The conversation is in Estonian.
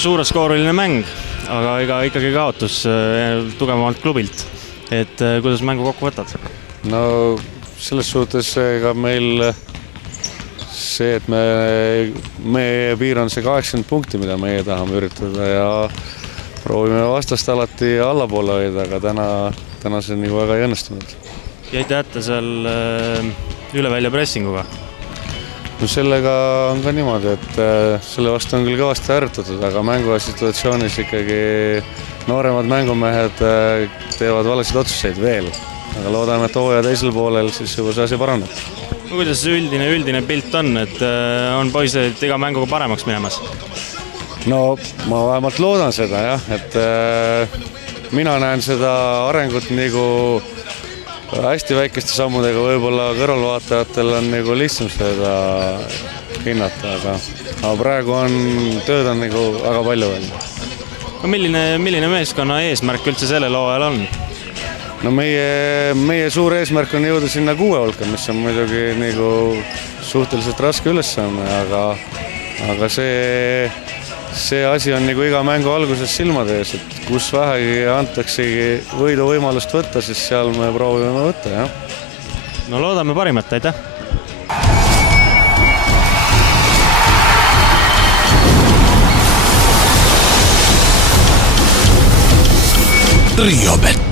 suureskooriline mäng, aga ikkagi kaotus tugevamalt klubilt. Et kuidas mängu kokku võtad? No selles suhtes ega meil see, et meie piir on see 80 punkti, mida meie tahame üritada ja proovime vastast alati allapoole hoida, aga täna see nagu väga ei õnnestunud. Jäite jätta seal üle välja pressinguga? No sellega on ka niimoodi, et selle vastu on küll kõvasti harjutatud, aga mängusituatsioonis ikkagi nooremad mängumehed teevad valesid otsuseid veel. Aga loodame, et hooaja teisel poolel siis juba see asi paraneb. Kuidas üldine pilt on, et on poisid iga mänguga paremaks minemas? No ma vähemalt loodan seda, jah, et mina näen seda arengut nagu hästi väikeste sammudega, võib-olla kõrvalvaatajatel on nagu lihtsam seda hinnata, aga praegu tööd on nagu väga palju veel. No milline meeskonna eesmärk üldse sellel hooajal on? No meie suur eesmärk on jõuda sinna 6 hulka, mis on muidugi nagu suhteliselt raske ülesanne, aga see asi on nagu iga mängu alguses silmade ees, et kus vähegi antaksegi võidu võimalust võtta, siis seal me proovime võtta, jah. No loodame parimat, aitäh! Triobet.